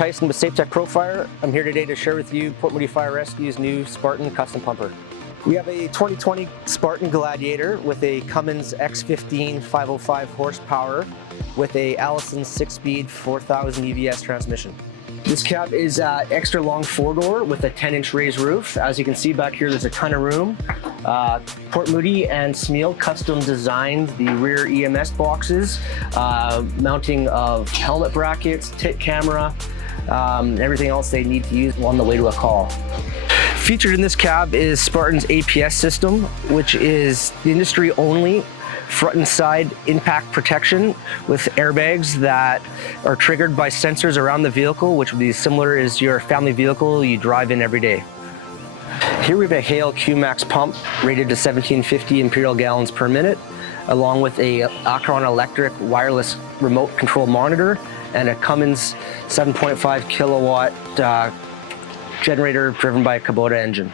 Tyson with SafeTech Profire. I'm here today to share with you Port Moody Fire Rescue's new Spartan custom pumper. We have a 2020 Spartan Gladiator with a Cummins X15 505 horsepower with a Allison 6-speed 4000 EVS transmission. This cab is extra long 4-door with a 10-inch raised roof. As you can see back here, there's a ton of room. Port Moody and Smeal custom designed the rear EMS boxes, mounting of helmet brackets, tit camera, everything else they need to use on the way to a call. Featured in this cab is Spartan's APS system, which is the industry only front and side impact protection with airbags that are triggered by sensors around the vehicle, which would be similar as your family vehicle you drive in every day. Here we have a Hale Q-Max pump rated to 1750 imperial gallons per minute, along with a Acron electric wireless remote control monitor and a Cummins 7.5 kilowatt generator driven by a Kubota engine.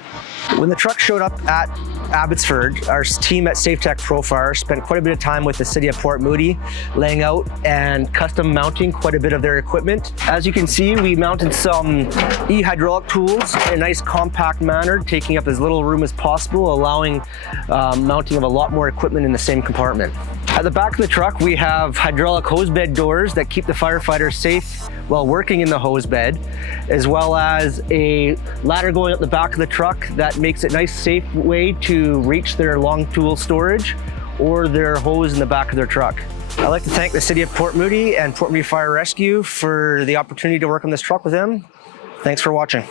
When the truck showed up at Abbotsford, our team at SafeTech Profire spent quite a bit of time with the city of Port Moody, laying out and custom mounting quite a bit of their equipment. As you can see, we mounted some e-hydraulic tools in a nice compact manner, taking up as little room as possible, allowing mounting of a lot more equipment in the same compartment. At the back of the truck, we have hydraulic hose bed doors that keep the firefighters safe while working in the hose bed, as well as a ladder going up the back of the truck that makes it a nice, safe way to reach their long tool storage or their hose in the back of their truck. I'd like to thank the city of Port Moody and Port Moody Fire Rescue for the opportunity to work on this truck with them. Thanks for watching.